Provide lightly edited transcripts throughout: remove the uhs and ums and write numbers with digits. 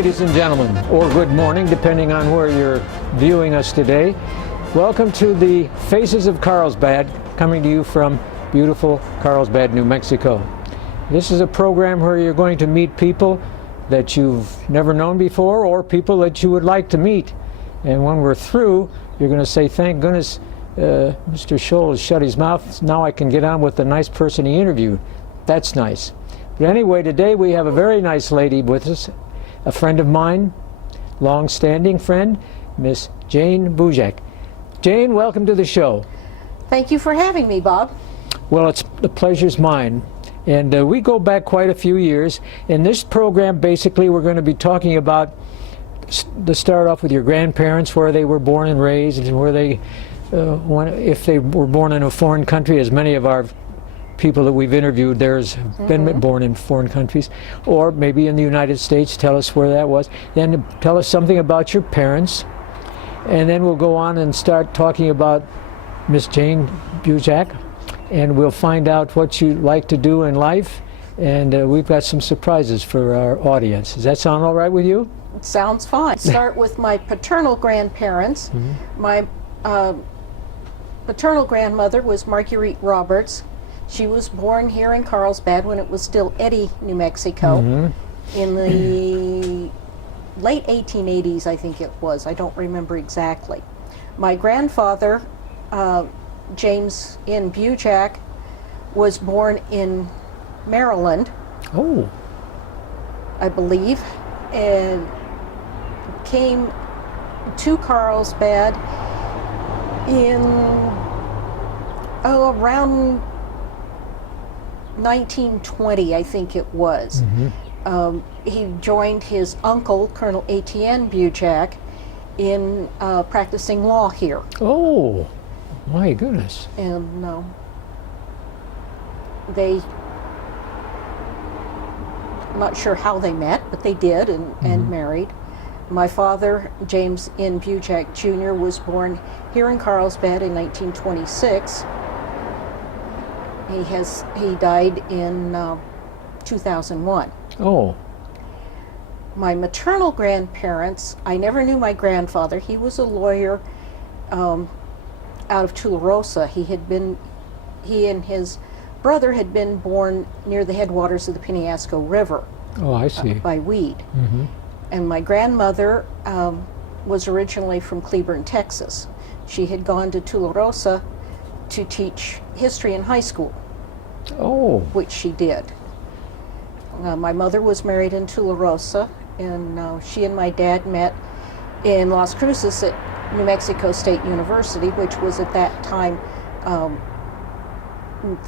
ladies and gentlemen, or good morning, depending on where you're viewing us today. Welcome to the Faces of Carlsbad, coming to you from beautiful Carlsbad, New Mexico. This is a program where you're going to meet people that you've never known before, or people that you would like to meet. And when we're through, you're going to say, thank goodness Mr. Scholl has shut his mouth. Now I can get on with the nice person he interviewed. That's nice. But anyway, today we have a very nice lady with us, a friend of mine, long-standing friend, Miss Jane Bujac. Jane, welcome to the show. Thank you for having me, Bob. Well, the pleasure's mine. And we go back quite a few years. In this program, basically, we're going to be talking about, to start off with your grandparents, where they were born and raised, and where they, if they were born in a foreign country, as many of our people that we've interviewed there's been born in foreign countries, or maybe in the United States. Tell us where that was. Then tell us something about your parents, and then we'll go on and start talking about Miss Jane Bujac, and we'll find out what you like to do in life, and we've got some surprises for our audience. Does that sound all right with you? It sounds fine. Start with my paternal grandparents. My paternal grandmother was Marguerite Roberts. She was born here in Carlsbad when it was still Eddy, New Mexico, in the late 1880s, I think it was. I don't remember exactly. My grandfather, James N. Bujac, was born in Maryland, I believe, and came to Carlsbad in around 1920, I think it was. He joined his uncle, Colonel Etienne Bujac, in practicing law here. Oh, my goodness. And I'm not sure how they met, but they did, and married. My father, James N. Bujac Jr., was born here in Carlsbad in 1926. He died in 2001. Oh. My maternal grandparents, I never knew my grandfather. He was a lawyer out of Tularosa. He and his brother had been born near the headwaters of the Penasco River. Oh, I see. By Weed. And my grandmother was originally from Cleburne, Texas. She had gone to Tularosa to teach history in high school, which she did. My mother was married in Tularosa, and she and my dad met in Las Cruces at New Mexico State University, which was at that time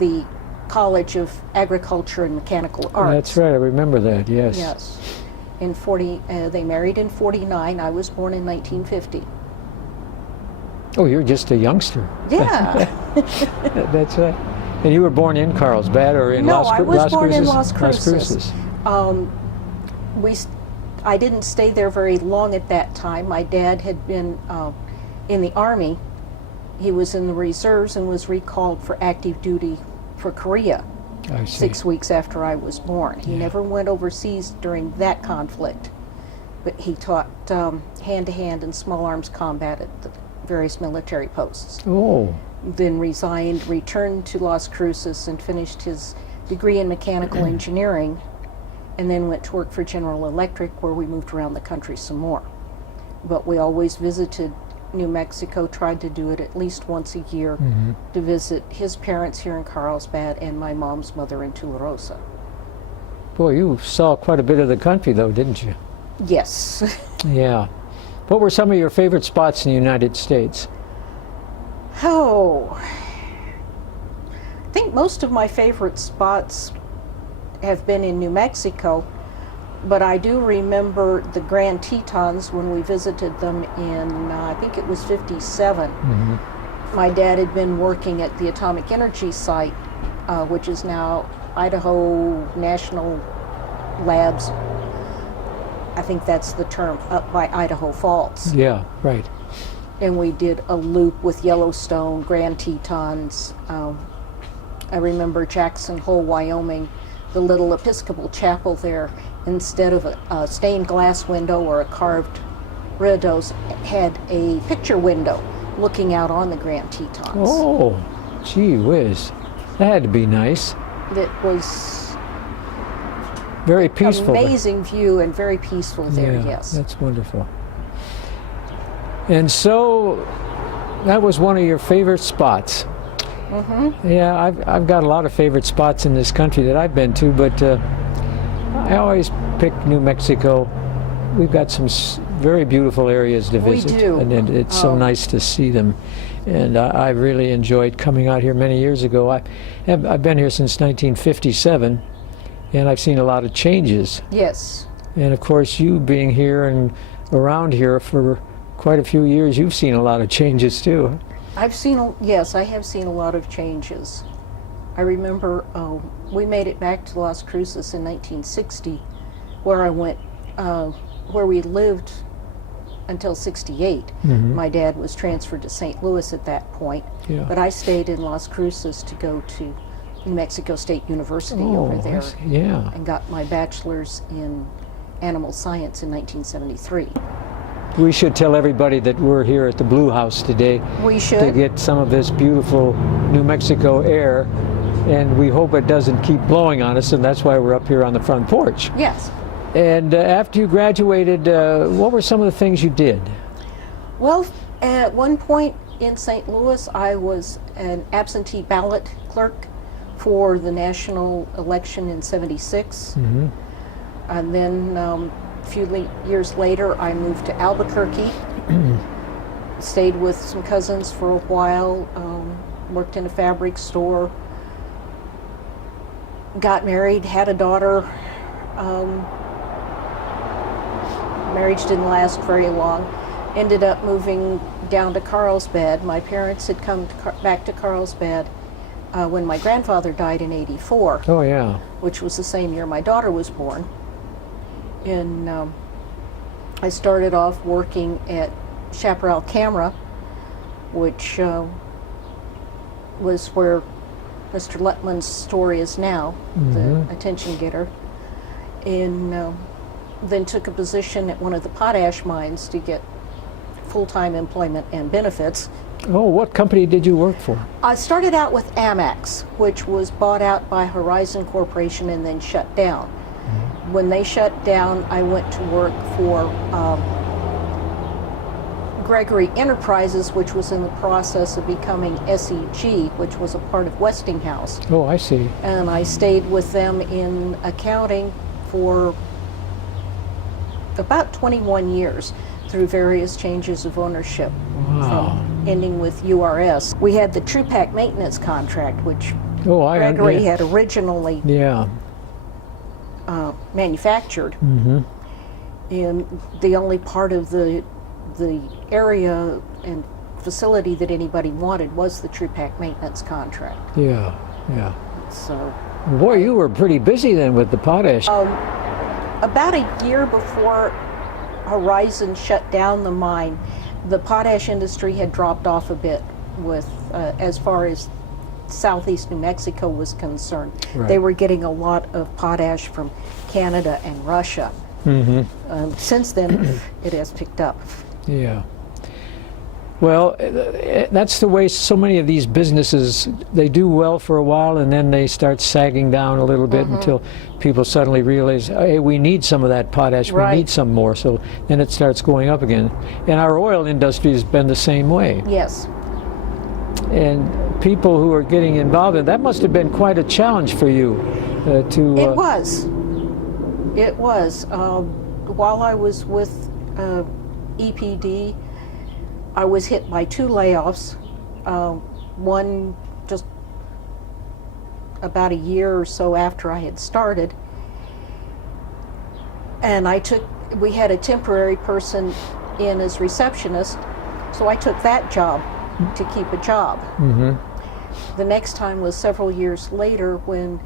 the College of Agriculture and Mechanical Arts. That's right, I remember that, yes. Yes. They married in 49. I was born in 1950. Oh, you're just a youngster. Yeah. That's right. And you were born in Carlsbad or in Las Cruces? No, I was born in Las Cruces. I didn't stay there very long at that time. My dad had been in the Army. He was in the reserves and was recalled for active duty for Korea 6 weeks after I was born. He never went overseas during that conflict, but he taught hand-to-hand and small arms combat at the various military posts. Then resigned, returned to Las Cruces, and finished his degree in mechanical engineering, and then went to work for General Electric, where we moved around the country some more. But we always visited New Mexico, tried to do it at least once a year to visit his parents here in Carlsbad and my mom's mother in Tularosa. Boy, you saw quite a bit of the country, though, didn't you? Yes. Yeah. What were some of your favorite spots in the United States? Oh, I think most of my favorite spots have been in New Mexico, but I do remember the Grand Tetons when we visited them in, I think it was 57. My dad had been working at the Atomic Energy Site, which is now Idaho National Labs. I think that's the term, up by Idaho Falls. Yeah, right. And we did a loop with Yellowstone, Grand Tetons. I remember Jackson Hole, Wyoming, the little Episcopal chapel there instead of a stained glass window or a carved reredos, had a picture window looking out on the Grand Tetons. Oh, gee whiz. That had to be nice. It was Very peaceful. amazing view and very peaceful there, Yeah, yes. that's wonderful. And so that was one of your favorite spots. Mm-hmm. Yeah, I've got a lot of favorite spots in this country that I've been to, but I always pick New Mexico. We've got some very beautiful areas to We visit, do. and it's so nice to see them. And I really enjoyed coming out here many years ago. I've been here since 1957, and I've seen a lot of changes. Yes. And of course, you being here and around here for quite a few years, you've seen a lot of changes too. Yes, I have seen a lot of changes. I remember we made it back to Las Cruces in 1960, where I went, where we lived until 68. Mm-hmm. My dad was transferred to St. Louis at that point, Yeah. but I stayed in Las Cruces to go to New Mexico State University over I there see. Yeah. and got my bachelor's in animal science in 1973. We should tell everybody that we're here at the Blue House today We to should. get some of this beautiful New Mexico air, and we hope it doesn't keep blowing on us, and that's why we're up here on the front porch. Yes. And after you graduated, what were some of the things you did? Well, at one point in St. Louis, I was an absentee ballot clerk for the national election in '76. Mm-hmm. And then a few years later, I moved to Albuquerque, stayed with some cousins for a while, worked in a fabric store, got married, had a daughter. Marriage didn't last very long. Ended up moving down to Carlsbad. My parents had come back to Carlsbad when my grandfather died in '84, Oh, yeah. which was the same year my daughter was born. And I started off working at Chaparral Camera, which was where Mr. Letman's store is now, the attention getter. And then took a position at one of the potash mines to get full-time employment and benefits. Oh, what company did you work for? I started out with Amex, which was bought out by Horizon Corporation and then shut down. When they shut down, I went to work for Gregory Enterprises, which was in the process of becoming SEG, which was a part of Westinghouse. Oh, I see. And I stayed with them in accounting for about 21 years through various changes of ownership. Wow. Ending with URS. We had the TruePack maintenance contract, which Oh, Gregory yeah. had originally Yeah. manufactured. Mm-hmm. And the only part of the area and facility that anybody wanted was the TruePack maintenance contract. Yeah. Yeah. So Boy, you were pretty busy then with the potash. about a year before Horizon shut down the mine, the potash industry had dropped off a bit with as far as southeast New Mexico was concerned. Right. They were getting a lot of potash from Canada and Russia. Mm-hmm. Since then, it has picked up. Yeah. Well, that's the way so many of these businesses, they do well for a while and then they start sagging down a little bit until people suddenly realize, hey, we need some of that potash, Right. we need some more. So then it starts going up again. And our oil industry has been the same way. Yes. And people who are getting involved in that must have been quite a challenge for you to. It was. It was. While I was with EPD, I was hit by 2 layoffs. One just about a year or so after I had started. And we had a temporary person in as receptionist, so I took that job to keep a job. Mm-hmm. The next time was several years later when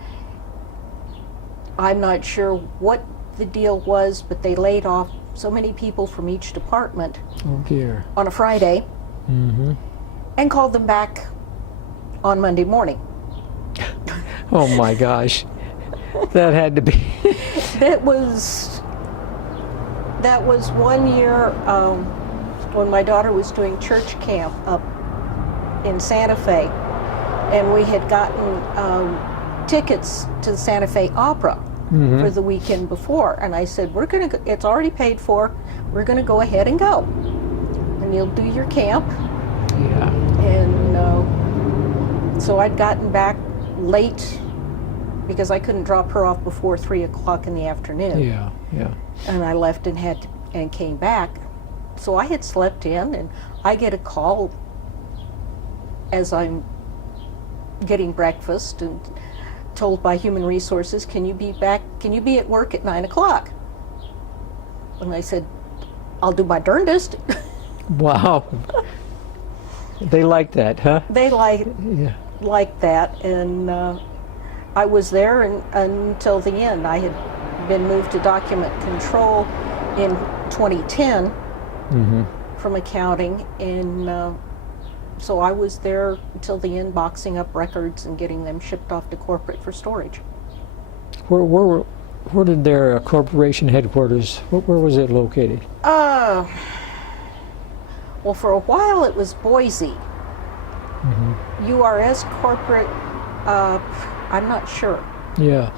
I'm not sure what the deal was, but they laid off so many people from each department Oh dear. on a Friday Mm-hmm. and called them back on Monday morning. Oh my gosh. That had to be That was one year when my daughter was doing church camp up in Santa Fe, and we had gotten tickets to the Santa Fe Opera for the weekend before, and I said, "We're gonna. It's already paid for. We're gonna go ahead and go, and you'll do your camp." Yeah. And so I'd gotten back late because I couldn't drop her off before 3 o'clock in the afternoon. Yeah. Yeah. And I left and came back. So I had slept in, and I get a call as I'm getting breakfast and told by Human Resources, "Can you be at work at 9 o'clock?" And I said, "I'll do my darndest." Wow. They like that, huh? They like that, and I was there until the end. I had been moved to document control in 2010 from accounting, and so I was there until the end, boxing up records and getting them shipped off to corporate for storage. Where did their corporation headquarters, where was it located? Well, for a while it was Boise. URS corporate, I'm not sure. Yeah.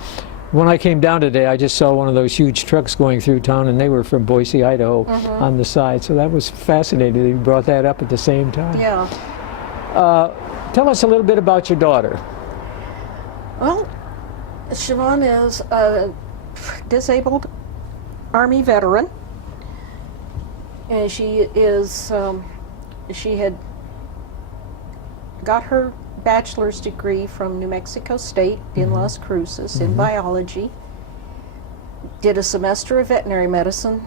When I came down today, I just saw one of those huge trucks going through town, and they were from Boise, Idaho, on the side. So that was fascinating. You brought that up at the same time. Yeah. Tell us a little bit about your daughter. Well, Siobhan is a disabled Army veteran, and she had got her bachelor's degree from New Mexico State in Las Cruces in biology, did a semester of veterinary medicine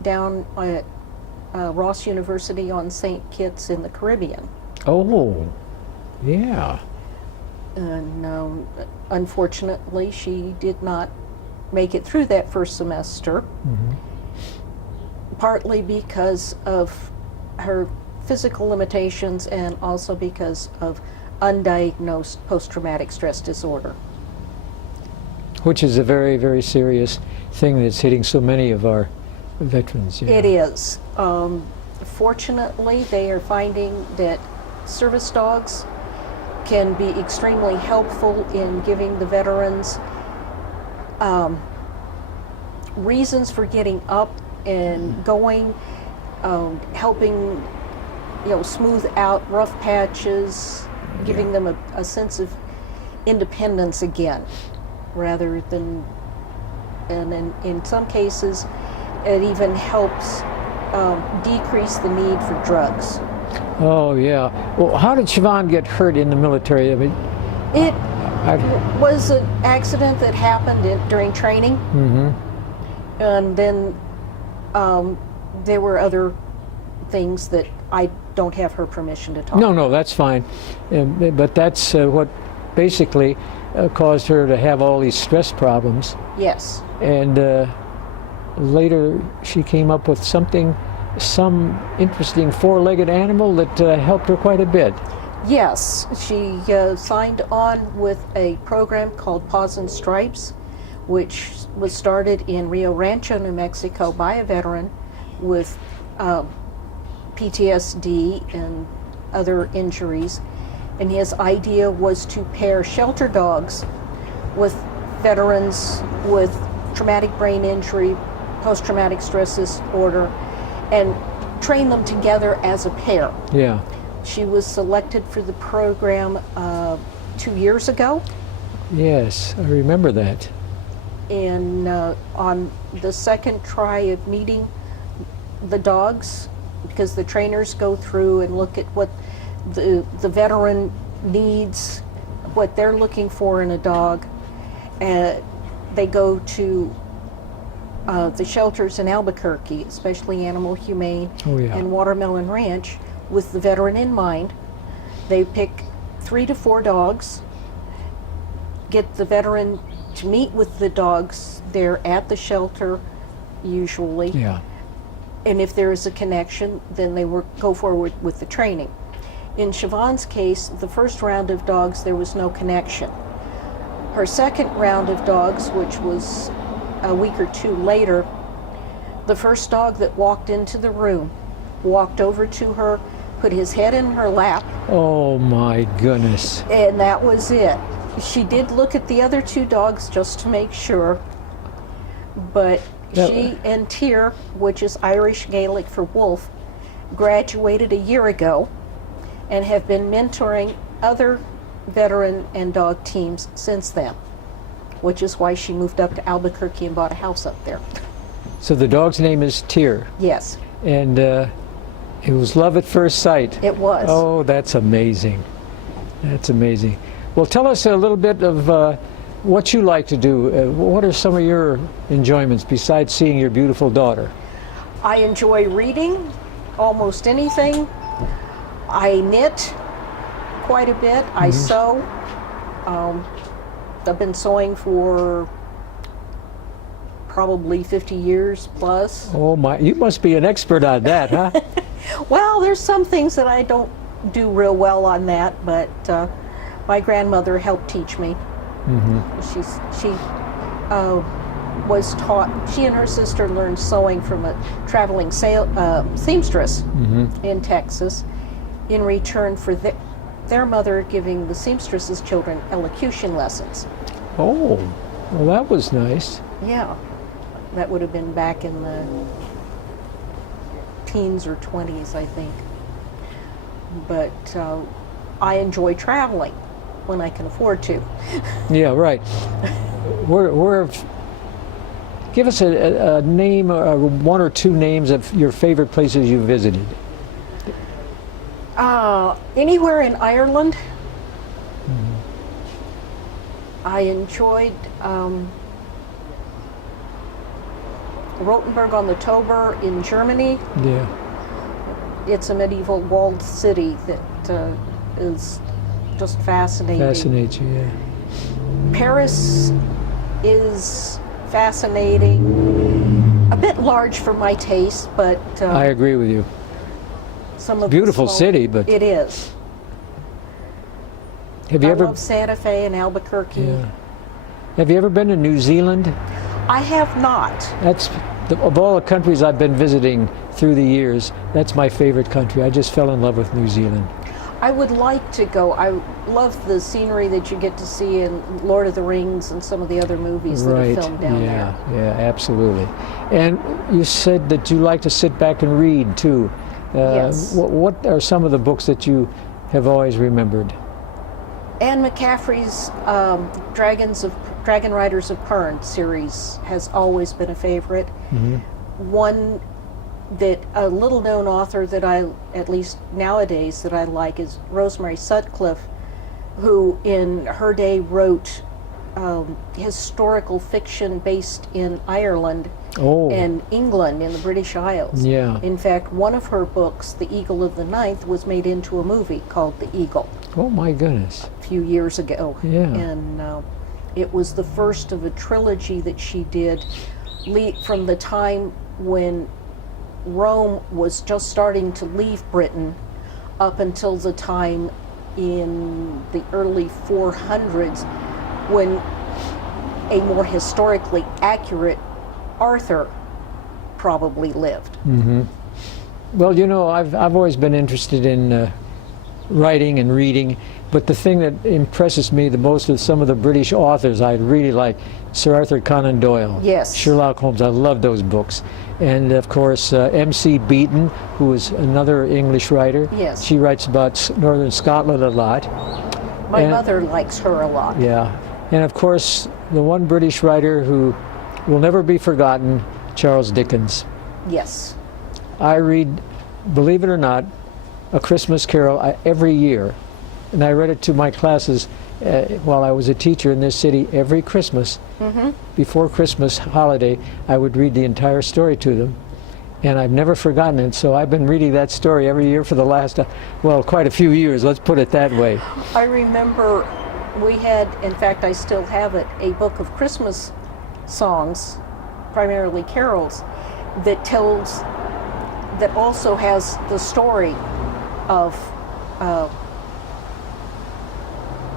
down at Ross University on St. Kitts in the Caribbean. Oh, yeah. And unfortunately, she did not make it through that first semester, partly because of her physical limitations and also because of undiagnosed post-traumatic stress disorder. Which is a very, very serious thing that's hitting so many of our veterans. Yeah. It is. Fortunately, they are finding that service dogs can be extremely helpful in giving the veterans reasons for getting up and going, helping smooth out rough patches, giving them a sense of independence again, rather than, and in some cases, it even helps decrease the need for drugs. Oh, yeah. Well, how did Siobhan get hurt in the military? I mean, It was an accident that happened during training, and then there were other things that I don't have her permission to talk about. No, that's fine. But that's what basically caused her to have all these stress problems. Yes. And later she came up with some interesting four-legged animal that helped her quite a bit. Yes, she signed on with a program called Paws and Stripes, which was started in Rio Rancho, New Mexico by a veteran with PTSD and other injuries. And his idea was to pair shelter dogs with veterans with traumatic brain injury, post-traumatic stress disorder, and train them together as a pair. Yeah. She was selected for the program 2 years ago. Yes, I remember that. And on the second try of meeting the dogs, because the trainers go through and look at what the veteran needs, what they're looking for in a dog, they go to the shelters in Albuquerque, especially Animal Humane and Watermelon Ranch, with the veteran in mind. They pick 3 to 4 dogs, get the veteran to meet with the dogs there at the shelter, usually. Yeah. And if there is a connection, then they go forward with the training. In Siobhan's case, the first round of dogs, there was no connection. Her second round of dogs, which was a week or two later, the first dog that walked into the room walked over to her, put his head in her lap, Oh my goodness. and that was it. She did look at the other two dogs just to make sure, but she and Tyr, which is Irish Gaelic for wolf, graduated a year ago and have been mentoring other veteran and dog teams since then, which is why she moved up to Albuquerque and bought a house up there. So the dog's name is Tyr, Yes, and it was love at first sight. it was. Oh, that's amazing. That's amazing. Well, tell us a little bit of what you like to do. What are some of your enjoyments besides seeing your beautiful daughter? I enjoy reading almost anything. I knit quite a bit. I sew. I've been sewing for probably 50 years plus. Oh my, you must be an expert on that, huh? Well, there's some things that I don't do real well on that, but my grandmother helped teach me. She was taught. She and her sister learned sewing from a traveling seamstress in Texas, in return for their mother giving the seamstress's children elocution lessons. Oh, well, that was nice. Yeah, that would have been back in the teens or 20s, I think. But I enjoy traveling when I can afford to. Yeah, right. Give us a name, one or two names of your favorite places you visited. Anywhere in Ireland. I enjoyed Rothenburg on the Tauber in Germany. Yeah. It's a medieval walled city that is just fascinating. Fascinates you, yeah. Paris is fascinating. A bit large for my taste, but I agree with you. some of Beautiful the city, but it is. have you I ever? love Santa Fe and Albuquerque. Yeah. Have you ever been to New Zealand? I have not. That's of all the countries I've been visiting through the years, that's my favorite country. I just fell in love with New Zealand. I would like to go. I love the scenery that you get to see in Lord of the Rings and some of the other movies that are filmed down there. Yeah, absolutely. And you said that you like to sit back and read too. Yes. What are some of the books that you have always remembered? Anne McCaffrey's Dragon Riders of Pern series has always been a favorite. One that a little known author that I, at least nowadays, that I like is Rosemary Sutcliffe, who in her day wrote historical fiction based in Ireland and England in the British Isles. Yeah. In fact, one of her books, The Eagle of the Ninth, was made into a movie called The Eagle Oh my goodness. a few years ago. Yeah. And it was the first of a trilogy that she did from the time when Rome was just starting to leave Britain up until the time in the early 400s when a more historically accurate Arthur probably lived. Well, you know, I've always been interested in writing and reading, but the thing that impresses me the most is some of the British authors I really like. Sir Arthur Conan Doyle, Yes. Sherlock Holmes, I love those books. And of course, M.C. Beaton, who is another English writer. Yes. She writes about northern Scotland a lot. My And- mother likes her a lot. Yeah. And of course, the one British writer who will never be forgotten, Charles Dickens. Yes. I read, believe it or not, A Christmas Carol every year. And I read it to my classes while I was a teacher in this city every Christmas. Before Christmas holiday, I would read the entire story to them. And I've never forgotten it. So I've been reading that story every year for the last, well, quite a few years, let's put it that way. I remember we had, in fact I still have it, a book of Christmas songs, primarily carols, that also has the story of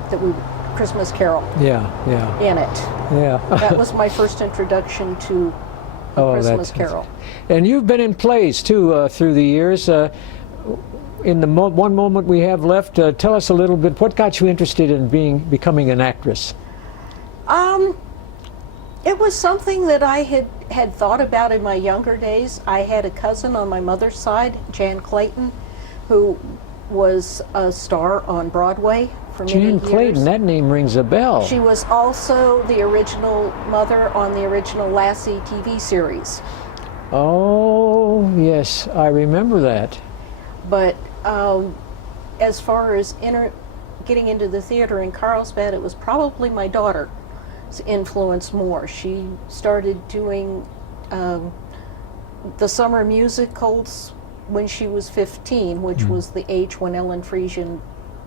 that we Christmas Carol Yeah, yeah, in it. yeah. That was my first introduction to Oh, Christmas Carol. And you've been in plays too through the years. In the one moment we have left, tell us a little bit. What got you interested in becoming an actress? It was something that I had thought about in my younger days. I had a cousin on my mother's side, Jan Clayton, who was a star on Broadway for many years. Jan Clayton, that name rings a bell. She was also the original mother on the original Lassie TV series. Oh, yes, I remember that. But as far as getting into the theater in Carlsbad, it was probably my daughter's influence more. She started doing the summer musicals when she was 15, which was the age when Ellen Friesian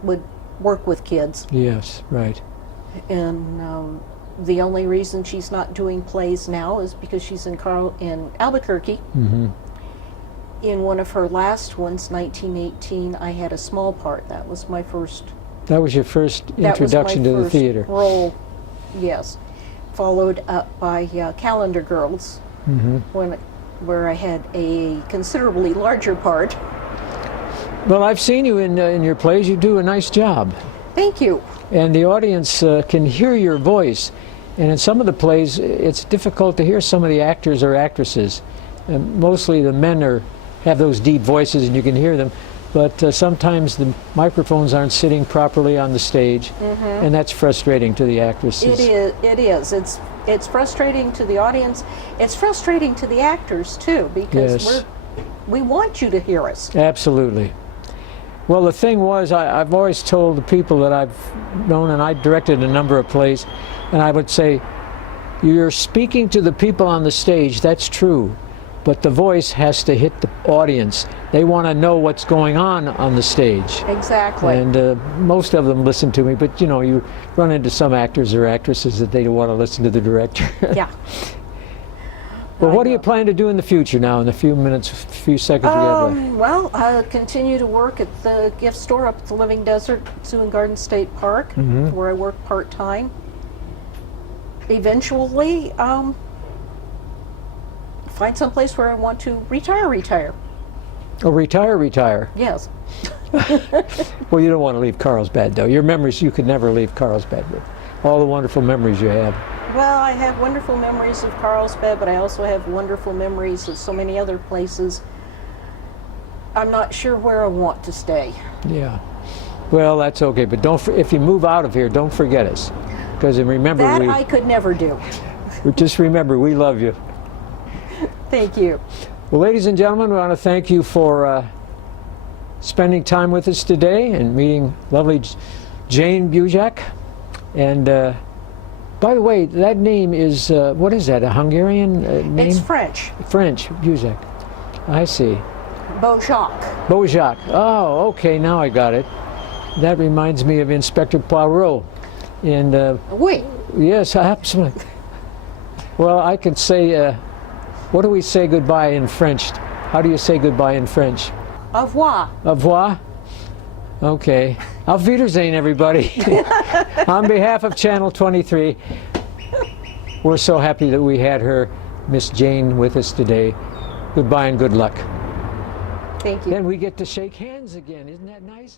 would work with kids. Yes, right. And the only reason she's not doing plays now is because she's in Albuquerque. Mm-hmm. In one of her last ones, 1918, I had a small part. That was my first. That was your first introduction to the theater. Role, yes. Followed up by Calendar Girls, where I had a considerably larger part. Well, I've seen you in your plays. You do a nice job. Thank you. And the audience can hear your voice. And in some of the plays, it's difficult to hear some of the actors or actresses. And mostly the men have those deep voices and you can hear them. But sometimes the microphones aren't sitting properly on the stage, and that's frustrating to the actresses. It is. It's frustrating to the audience. It's frustrating to the actors too, because we want you to hear us. Absolutely. Well, the thing was, I've always told the people that I've known, and I directed a number of plays, and I would say, you're speaking to the people on the stage, that's true, but the voice has to hit the audience. They want to know what's going on the stage. Exactly. And most of them listen to me, but you run into some actors or actresses that they don't want to listen to the director. Yeah. Well, what do you plan to do in the future now, in the few seconds we have left? Well, I'll continue to work at the gift store up at the Living Desert Zoo and Garden State Park, where I work part-time. Eventually, find some place where I want to retire. Oh, retire? Yes. Well, you don't want to leave Carlsbad, though. Your memories, you could never leave Carlsbad with all the wonderful memories you have. Well, I have wonderful memories of Carlsbad, but I also have wonderful memories of so many other places. I'm not sure where I want to stay. Yeah. Well, that's okay, but if you move out of here, don't forget us. Because remember, I could never do. Just remember, we love you. Thank you. Well, ladies and gentlemen, we want to thank you for spending time with us today and meeting lovely Jane Bujac. And by the way, that name is, what is that, a Hungarian name? It's French. French, Bujac. I see. Bujac. Oh, okay, now I got it. That reminds me of Inspector Poirot. And Oui. Yes, absolutely. Well, I could say, what do we say goodbye in French? How do you say goodbye in French? Au revoir. Au revoir? Okay. Auf Wiedersehen, everybody. On behalf of Channel 23, we're so happy that we had her, Miss Jane, with us today. Goodbye and good luck. Thank you. Then we get to shake hands again. Isn't that nice?